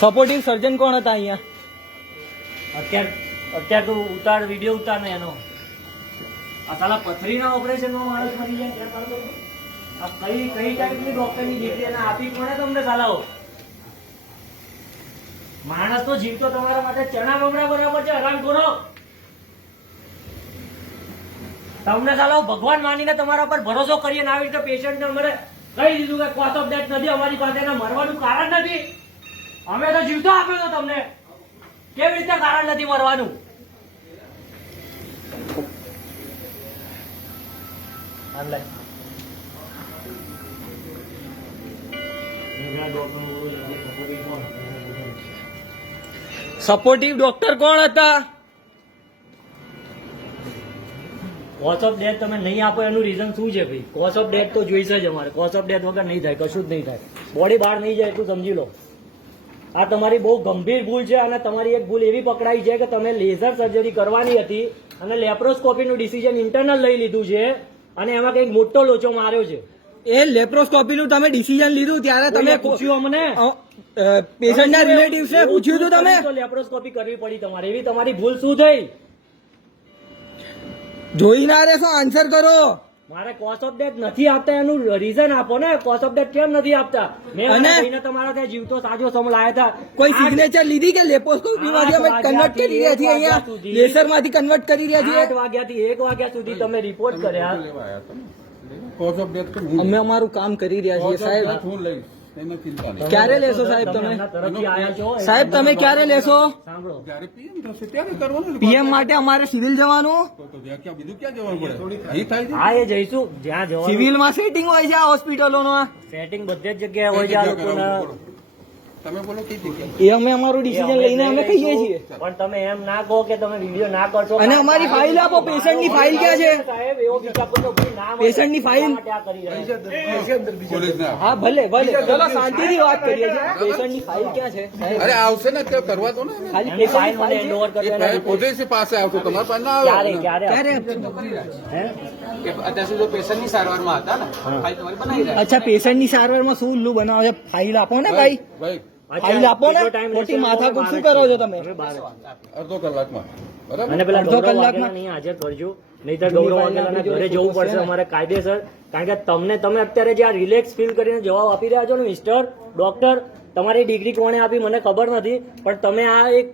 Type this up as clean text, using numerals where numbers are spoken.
Supportive સર્જન કોણ હતા અહીંયા? અત્યારે તું ઉતાર, વિડીયો ઉતાર ને એનો. આ સાલા પથરીના ઓપરેશનમાં માણસ મરી જાય ત્યાં ચાલો. આ કઈ ટાઈપની ડોક્ટરની ડિગ્રી એને આપી કોણે તમને સાલાઓ? માણસ તો જીવ તો તમારા માટે ચણા બમણા બરાબર છે. હરામ ખોરો તમને સાલાઓ ભગવાન માનીને તમારા પર ભરોસો કરીએ ને આવી રીતે પેશન્ટને અમારે કહી દીધું કે કોઝ ઓફ ડેથ નથી અમારી પાસે, એના મરવાનું કારણ નથી. અમે તો જીવતો આપ્યો તો તમને, કેવી રીતે કારણ નથી મરવાનું? સપોર્ટિવ ડોક્ટર કોણ હતા? કોઝ ઓફ ડેથ તમે નહીં આપો એનું રીઝન શું છે ભાઈ? કોઝ ઓફ ડેથ તો જોઈશે જ અમારે. કોઝ ઓફ ડેથ વગર નહીં થાય, કશું જ નહીં થાય. બોડી બહાર નહીં જાય એટલું સમજી લો. આ તમારી બહુ ગંભીર ભૂલ છે અને તમારી એક ભૂલ એવી પકડાઈ છે કે તમે લેઝર સર્જરી કરવાની હતી અને લેપ્રોસ્કોપીનું ડિસિઝન ઇન્ટરનલ લઈ લીધું છે અને એમાં કંઈક મોટો લોચો માર્યો છે. એ લેપ્રોસ્કોપીનું તમે ડિસિઝન લીધું ત્યારે તમે પૂછ્યું અમને? પેશન્ટના રિલેટિવ્સને પૂછ્યું હતું તમે? લેપ્રોસ્કોપી કરવી પડી તમારે, એવી તમારી ભૂલ શું થઈ? જોઈ ના રહેશો, આન્સર કરો. મારે કોઝ ઓફ ડેથ નથી આપતા એનું રીઝન આપો ને. કોઝ ઓફ ડેથ કેમ નથી આપતા? મેં અને તમારા ત્યાં જીવતો સાજો સમ લાયા હતા. કોઈ સિગ્નેચર લીધી કે લેપ્રોસ્કોપી માંથી અમે કન્વર્ટ કરી રહ્યા છીએ, અહીંયા લેસર માંથી કન્વર્ટ કરી રહ્યા છીએ? 8 વાગ્યાથી 1 વાગ્યા સુધી તમે રિપોર્ટ કર્યા. કોઝ ઓફ ડેથ અમે અમારું કામ કરી રહ્યા છીએ સાહેબ. હું લઈશ, એમાં ચિંતા નહીં. ક્યારે લેશો સાહેબ તમે? તરફથી આયા છો સાહેબ તમે ક્યારે લેશો? સાંભળો, જ્યારે પીએમ થશે ત્યારે કરવાનું ને. પીએમ માટે અમારે સિવિલ જવાનું. તો ક્યાં બીજું ક્યાં જવાનું પડે? અહીં થાય છે. હા એ જઈશું જ્યાં જવાનું. સિવિલમાં સેટિંગ હોય છે આ હોસ્પિટલોનો. સેટિંગ બધે જ જગ્યાએ હોય છે આ લોકોના. તમે બોલો કઈ જગ્યાએ? એ અમે અમારું ડિસિઝન લઈને અમે કહીએ છીએ. પણ તમે એમ ના કહો કે તમે વિડીયો ના કરશો. અને અમારી ફાઇલ આપો. પેશન્ટની ફાઇલ ક્યાં છે? સાહેબ એવો બીજા કોઈ નામ પેશન્ટની ફાઇલ? પોલીસ ના. હા ભલે ભલે, ચલો શાંતિથી વાત કરીએ છીએ. પેશન્ટની ફાઇલ ક્યાં છે સાહેબ? અરે આવશે ને કે કરવા દો ને. ખાલી એમની ફાઇલ મને પેશન્ટની હેન્ડ ઓવર કરી એ દેવાની. પોતે જ પાસે આવતો, તમારા પાસે ના ક્યારે આવે. ક્યારે ક્યારે? હે? અત્યાર સુધી પેશન્ટની સારવારમાં હતા ને, ફાઇલ તમારી બનાવી રહ્યા. અચ્છા, પેશન્ટની સારવારમાં શું ઉલ્લુ બનાવે છે? ફાઇલ આપો ને ભાઈ. ભાઈ ફાઇલ આપો ને. ખોટી માથાકૂટ શું કરો છો તમે? હવે બાર. અડધો કલાકમાં બરાબર. અને પેલા અડધો ગૌરવ કલાકમાં? વાઘેલા નહીં હાજર કરજો, નહીંતર ગૌરવ વાઘેલાના ઘરે જવું પડશે અમારે કાયદેસર. કારણ કે તમે અત્યારે જે આ રિલેક્સ ફીલ કરીને જવાબ આપી રહ્યા છો ને મિસ્ટર ડોક્ટર, તમારી ડિગ્રી કોણે આપી મને ખબર નથી, પણ તમે આ એક